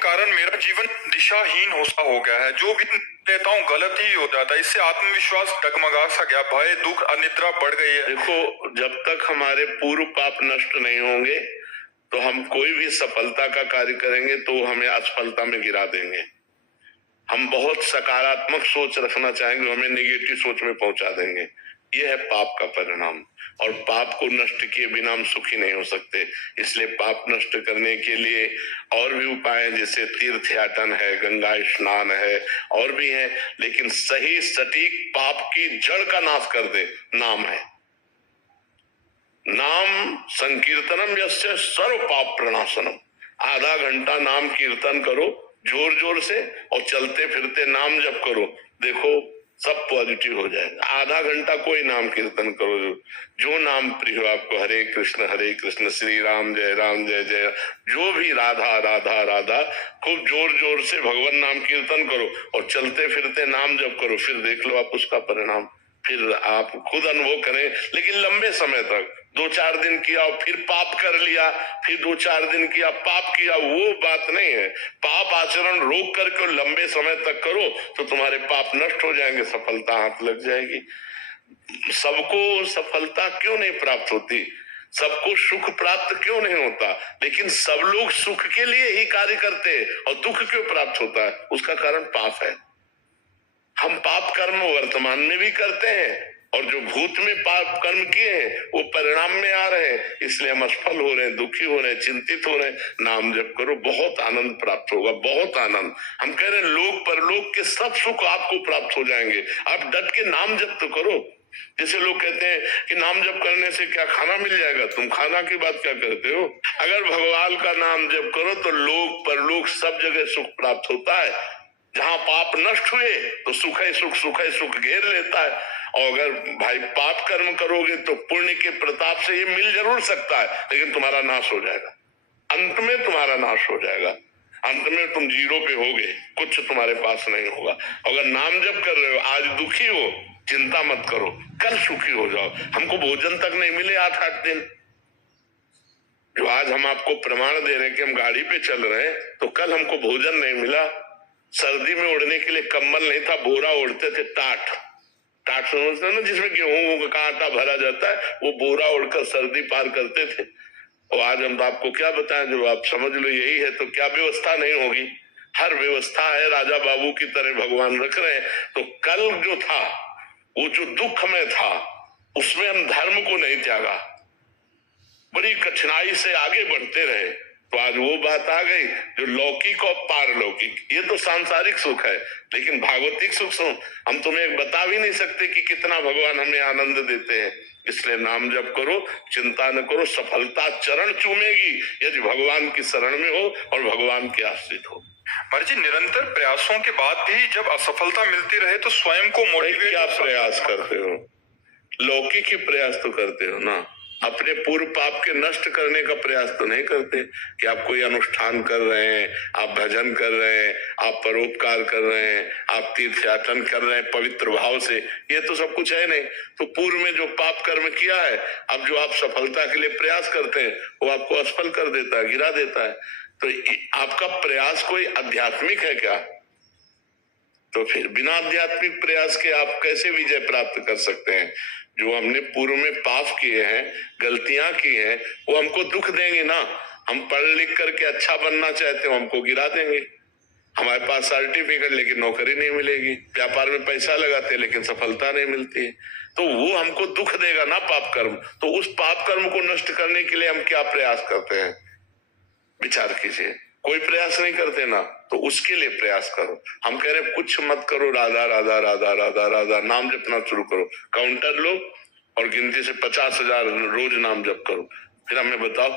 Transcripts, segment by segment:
कारण मेरा जीवन दिशाहीन हो गया है। जो भी लेता हूँ गलत ही हो जाता है। इससे आत्मविश्वास डगमगा सा गया, भय, दुख, अनिद्रा बढ़ गई है। देखो, जब तक हमारे पूर्व पाप नष्ट नहीं होंगे तो हम कोई भी सफलता का कार्य करेंगे तो हमें असफलता में गिरा देंगे। हम बहुत सकारात्मक सोच रखना चाहेंगे, हमें नेगेटिव सोच में पहुंचा देंगे। यह है पाप का परिणाम। और पाप को नष्ट किए बिना हम सुखी नहीं हो सकते। इसलिए पाप नष्ट करने के लिए और भी उपाय हैं, जैसे तीर्थ याटन है, गंगा स्नान है, और भी है। लेकिन सही सटीक पाप की जड़ का नाश कर दे नाम है। नाम संकीर्तनम यस्य सर्व पाप प्रणाशनम। आधा घंटा नाम कीर्तन करो जोर जोर से, और चलते फिरते नाम जप करो, देखो सब पॉजिटिव हो जाएगा। आधा घंटा कोई नाम कीर्तन करो, जो नाम प्रिय हो आपको, हरे कृष्ण श्री राम जय जय, जो भी राधा राधा राधा, खूब जोर जोर से भगवान नाम कीर्तन करो और चलते फिरते नाम जप करो। फिर देख लो आप उसका परिणाम, फिर आप खुद अनुभव करें। लेकिन लंबे समय तक 2-4 दिन किया और फिर पाप कर लिया, फिर 2-4 दिन किया पाप किया, वो बात नहीं है। पाप आचरण रोक करके लंबे समय तक करो तो तुम्हारे पाप नष्ट हो जाएंगे, सफलता हाथ लग जाएगी। सबको सफलता क्यों नहीं प्राप्त होती, सबको सुख प्राप्त क्यों नहीं होता, लेकिन सब लोग सुख के लिए ही कार्य करते हैं और दुख क्यों प्राप्त होता है? उसका कारण पाप है। हम पाप कर्म वर्तमान में भी करते हैं और जो भूत में पाप कर्म किए हैं वो परिणाम में आ रहे हैं, इसलिए हम असफल हो रहे हैं, दुखी हो रहे हैं, चिंतित हो रहे हैं। नाम जप करो, बहुत आनंद प्राप्त होगा, बहुत आनंद। हम कह रहे हैं लोक परलोक के सब सुख आपको प्राप्त हो जाएंगे। आप डट के नाम जप तो करो। जैसे लोग कहते हैं कि नाम जप करने से क्या खाना मिल जाएगा, तुम खाना की बात क्या करते हो? अगर भगवान का नाम जप करो तो लोक परलोक सब जगह सुख प्राप्त होता है। जहां पाप नष्ट हुए तो सुख ही सुख घेर लेता है। और अगर भाई पाप कर्म करोगे तो पुण्य के प्रताप से ये मिल जरूर सकता है, लेकिन तुम्हारा नाश हो जाएगा। अंत में तुम्हारा नाश हो जाएगा, अंत में तुम जीरो पे होगे, कुछ तुम्हारे पास नहीं होगा। अगर नाम जप कर रहे हो, आज दुखी हो, चिंता मत करो, कल सुखी हो जाओ। हमको भोजन तक नहीं मिले 8-8 दिन, जो आज हम आपको प्रमाण दे रहे हैं कि हम गाड़ी पे चल रहे हैं, तो कल हमको भोजन नहीं मिला। सर्दी में ओढ़ने के लिए कंबल नहीं था, बोरा ओढ़ते थे, टाट समझते हैं ना, जिसमें गेहूं का आटा भरा जाता है, वो बोरा ओढ़कर सर्दी पार करते थे। और आज हम आपको क्या बताएं, जो आप समझ लो यही है, तो क्या व्यवस्था नहीं होगी? हर व्यवस्था है, राजा बाबू की तरह भगवान रख रहे हैं। तो कल जो था वो जो दुख में था उसमें हम धर्म को नहीं त्यागा, बड़ी कठिनाई से आगे बढ़ते रहे, तो आज वो बात आ गई जो लौकिक और पारलौकिक। ये तो सांसारिक सुख है, लेकिन भागवतिक सुख हम तुम्हें बता भी नहीं सकते कि कितना भगवान हमें आनंद देते हैं। इसलिए नाम जप करो, चिंता न करो, सफलता चरण चूमेगी यदि भगवान की शरण में हो और भगवान के आश्रित हो। महाराज जी, निरंतर प्रयासों के बाद भी जब असफलता मिलती रहे तो स्वयं को मोटिवेट क्या प्रयास करते हो? लौकिक ही प्रयास तो करते हो ना, अपने पूर्व पाप के नष्ट करने का प्रयास तो नहीं करते कि आप कोई अनुष्ठान कर रहे हैं, आप भजन कर रहे हैं, आप परोपकार कर रहे हैं, आप तीर्थ याटन कर रहे हैं पवित्र भाव से, ये तो सब कुछ है नहीं। तो पूर्व में जो पाप कर्म किया है, अब जो आप सफलता के लिए प्रयास करते हैं वो आपको असफल कर देता है, गिरा देता है। तो आपका प्रयास कोई आध्यात्मिक है क्या? तो फिर बिना आध्यात्मिक प्रयास के आप कैसे विजय प्राप्त कर सकते हैं? जो हमने पूर्व में पाप किए हैं, गलतियां की हैं, वो हमको दुख देंगे ना। हम पढ़ लिख करके अच्छा बनना चाहते हो, हमको गिरा देंगे। हमारे पास सर्टिफिकेट लेकिन नौकरी नहीं मिलेगी, व्यापार में पैसा लगाते लेकिन सफलता नहीं मिलती है, तो वो हमको दुख देगा ना पाप कर्म। तो उस पाप कर्म को नष्ट करने के लिए हम क्या प्रयास करते हैं? विचार कीजिए। कोई प्रयास नहीं करते ना, तो उसके लिए प्रयास करो। हम कह रहे कुछ मत करो, राधा राधा राधा राधा राधा नाम जपना शुरू करो। काउंटर लो और गिनती से 50,000 रोज नाम जप करो। फिर हमें बताओ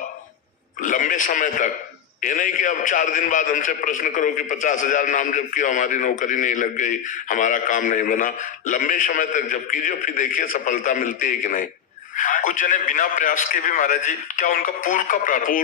लंबे समय तक, ये नहीं कि अब 4 दिन बाद हमसे प्रश्न करो कि 50,000 नाम जप किया, हमारी नौकरी नहीं लग गई, हमारा काम नहीं बना। लंबे समय तक जप कीजिए, फिर देखिए सफलता मिलती है कि नहीं। कुछ जने बिना प्रयास के भी महाराज जी, क्या उनका पूर्व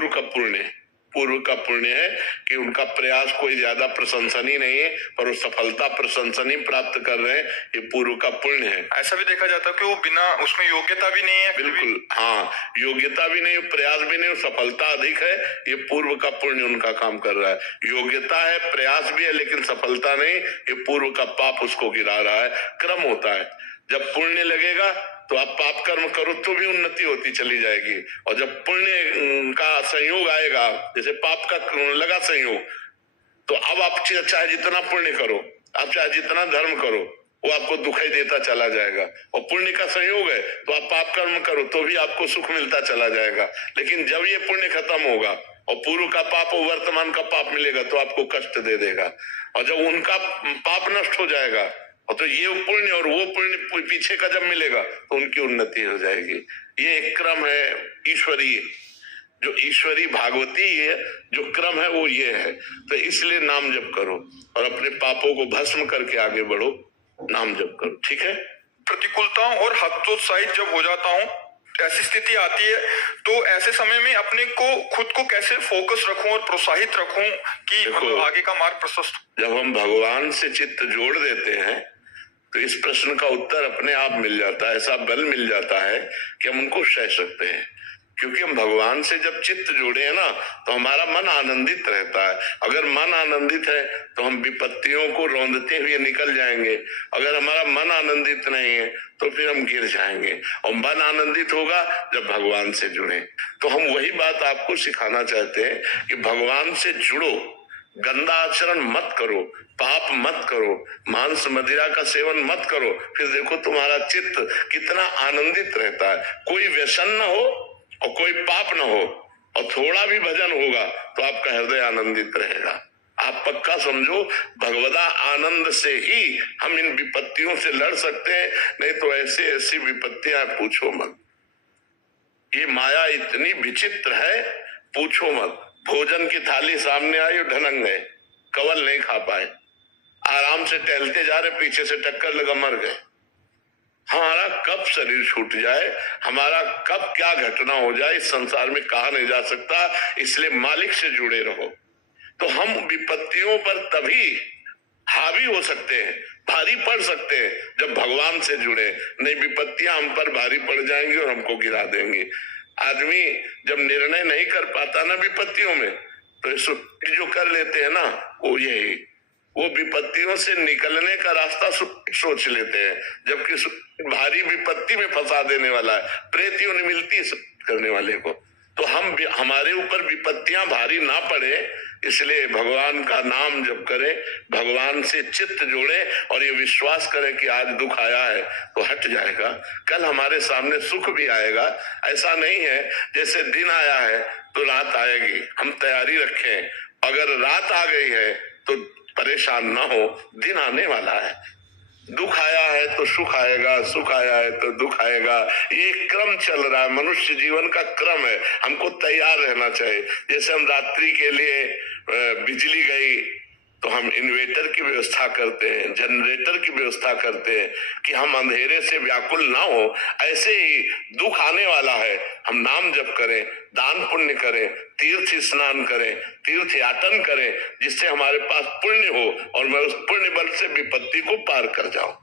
का पुण्य पूर्व का पुण्य है कि उनका प्रयास कोई ज्यादा प्रशंसनीय नहीं है, पर वो सफलता प्रशंसनीय प्राप्त कर रहे हैं, ये पूर्व का पुण्य है। ऐसा भी देखा जाता है कि वो बिना उसमें योग्यता भी नहीं है। बिल्कुल, हाँ, योग्यता भी नहीं, प्रयास भी नहीं, सफलता अधिक है, ये पूर्व का पुण्य उनका काम कर रहा है। योग्यता है, प्रयास भी है, लेकिन सफलता नहीं, ये पूर्व का पाप उसको गिरा रहा है। क्रम होता है, जब पुण्य लगेगा तो आप पाप कर्म करो तो भी उन्नति होती चली जाएगी, और जब पुण्य का संयोग आएगा, जैसे पाप का लगा संयोग, तो अब आप चाहे जितना पुण्य करो, आप चाहे जितना धर्म करो, वो आपको दुखाई देता चला जाएगा। और पुण्य का संयोग है तो आप पाप कर्म करो तो भी आपको सुख मिलता चला जाएगा। लेकिन जब ये पुण्य खत्म होगा और पूर्व का पाप और वर्तमान का पाप मिलेगा तो आपको कष्ट दे देगा, और जब उनका पाप नष्ट हो जाएगा और तो ये पुण्य और वो पुण्य पीछे का जब मिलेगा तो उनकी उन्नति हो जाएगी। ये एक क्रम है ईश्वरीय, जो ईश्वरी भागवती है जो क्रम है वो ये है। तो इसलिए नाम जप करो और अपने पापों को भस्म करके आगे बढ़ो, नाम जप करो, ठीक है। प्रतिकूलताओं और हतोत्साहित जब हो जाता हूँ, ऐसी स्थिति आती है, तो ऐसे समय में अपने को खुद को कैसे फोकस रखूं और प्रोत्साहित रखूं कि आगे का मार्ग प्रशस्त। जब हम भगवान से चित्त जोड़ देते हैं तो इस प्रश्न का उत्तर अपने आप मिल जाता है, ऐसा बल मिल जाता है कि हम उनको सह सकते हैं। क्योंकि हम भगवान से जब चित्त जोड़े हैं ना तो हमारा मन आनंदित रहता है। अगर मन आनंदित है तो हम विपत्तियों को रौंदते हुए निकल जाएंगे, अगर हमारा मन आनंदित नहीं है तो फिर हम गिर जाएंगे। और मन आनंदित होगा जब भगवान से जुड़े। तो हम वही बात आपको सिखाना चाहते हैं कि भगवान से जुड़ो, गंदा आचरण मत करो, पाप मत करो, मांस मदिरा का सेवन मत करो, फिर देखो तुम्हारा चित्त कितना आनंदित रहता है। कोई व्यसन न हो और कोई पाप न हो और थोड़ा भी भजन होगा तो आपका हृदय आनंदित रहेगा। आप पक्का समझो, भगवदा आनंद से ही हम इन विपत्तियों से लड़ सकते हैं, नहीं तो ऐसे ऐसी विपत्तियां पूछो मत। ये माया इतनी विचित्र है, पूछो मत। भोजन की थाली सामने आई और ढनक गए, कवल नहीं खा पाए, आराम से टहलते जा रहे, पीछे से टक्कर लगा, मर गए। हमारा कब शरीर छूट जाए, हमारा कब क्या घटना हो जाए, इस संसार में कहा नहीं जा सकता। इसलिए मालिक से जुड़े रहो। तो हम विपत्तियों पर तभी हावी हो सकते हैं, भारी पड़ सकते हैं, जब भगवान से जुड़े। नहीं, विपत्तियां हम पर भारी पड़ जाएंगी और हमको गिरा देंगी। आदमी जब निर्णय नहीं कर पाता ना विपत्तियों में, तो जो कर लेते हैं ना वो विपत्तियों से निकलने का रास्ता सोच लेते हैं, जबकि भारी विपत्ति में फंसा देने वाला है। प्रेत योनि मिलती करने वाले को। तो हमारे ऊपर विपत्तियां भारी ना पड़े, इसलिए भगवान का नाम जप करें, भगवान से चित्त जोड़े और ये विश्वास करें कि आज दुख आया है तो हट जाएगा, कल हमारे सामने सुख भी आएगा। ऐसा नहीं है जैसे दिन आया है तो रात आएगी, हम तैयारी रखें। अगर रात आ गई है तो परेशान ना हो, दिन आने वाला है। दुख आया है तो सुख आएगा, सुख आया है तो दुख आएगा। ये क्रम चल रहा है, मनुष्य जीवन का क्रम है। हमको तैयार रहना चाहिए। जैसे हम रात्रि के लिए बिजली गई तो हम इन्वर्टर की व्यवस्था करते हैं, जनरेटर की व्यवस्था करते हैं कि हम अंधेरे से व्याकुल ना हो। ऐसे ही दुख आने वाला है, हम नाम जप करें, दान पुण्य करें, तीर्थ स्नान करें, तीर्थ याटन करें, जिससे हमारे पास पुण्य हो और मैं उस पुण्य बल से विपत्ति को पार कर जाऊं।